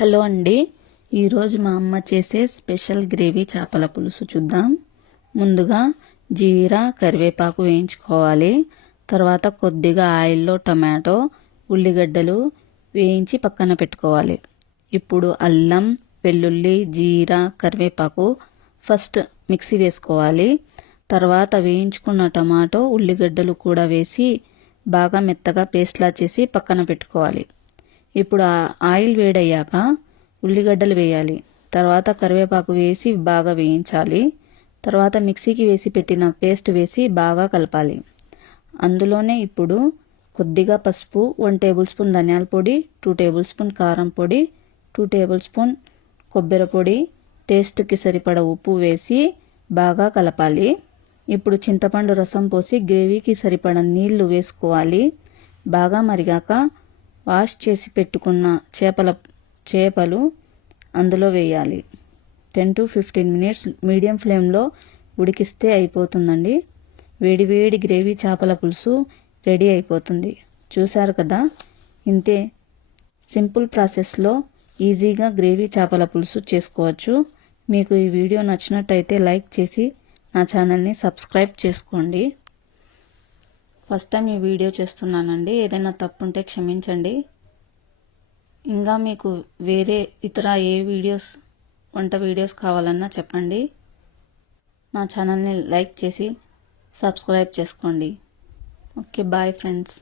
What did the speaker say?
Hello అండి, ఈరోజు మా అమ్మ చేసే స్పెషల్ గ్రేవీ చేపల పులుసు చూద్దాం. ముందుగా జీరా కరివేపాకు వేయించుకోవాలి. తర్వాత కొద్దిగా ఆయిల్లో టమాటో ఉల్లిగడ్డలు వేయించి పక్కన పెట్టుకోవాలి. ఇప్పుడు అల్లం వెల్లుల్లి జీరా కరివేపాకు ఫస్ట్ మిక్సీ వేసుకోవాలి. తర్వాత వేయించుకున్న టమాటో ఉల్లిగడ్డలు కూడా వేసి బాగా మెత్తగా పేస్ట్లా చేసి పక్కన పెట్టుకోవాలి. ఇప్పుడు ఆయిల్ వేడయ్యాక ఉల్లిగడ్డలు వేయాలి. తర్వాత కరివేపాకు వేసి బాగా వేయించాలి. తర్వాత మిక్సీకి వేసి పెట్టిన పేస్ట్ వేసి బాగా కలపాలి. అందులోనే ఇప్పుడు కొద్దిగా పసుపు, 1 టేబుల్ స్పూన్ ధనియాల పొడి, 2 టేబుల్ స్పూన్ కారం పొడి, 2 టేబుల్ స్పూన్ కొబ్బరి పొడి, టేస్ట్కి సరిపడ ఉప్పు వేసి బాగా కలపాలి. ఇప్పుడు చింతపండు రసం పోసి గ్రేవీకి సరిపడ నీళ్లు వేసుకోవాలి. బాగా మరిగాక వాష్ చేసి పెట్టుకున్న చేపలు అందులో వేయాలి. 10 to 15 మినిట్స్ మీడియం ఫ్లేమ్లో ఉడికిస్తే అయిపోతుందండి. వేడి గ్రేవీ చేపల పులుసు రెడీ అయిపోతుంది. చూసారు కదా, ఇంతే సింపుల్ ప్రాసెస్లో ఈజీగా గ్రేవీ చేపల పులుసు చేసుకోవచ్చు. మీకు ఈ వీడియో నచ్చినట్టయితే లైక్ చేసి నా ఛానల్ని సబ్స్క్రైబ్ చేసుకోండి. ఫస్ట్ టైం ఈ వీడియో చేస్తున్నానండి, ఏదైనా తప్పు ఉంటే క్షమించండి. ఇంకా మీకు వేరే ఇతర ఏ వంట వీడియోస్ కావాలన్నా చెప్పండి. నా ఛానల్ని లైక్ చేసి సబ్స్క్రైబ్ చేసుకోండి. Okay, bye friends.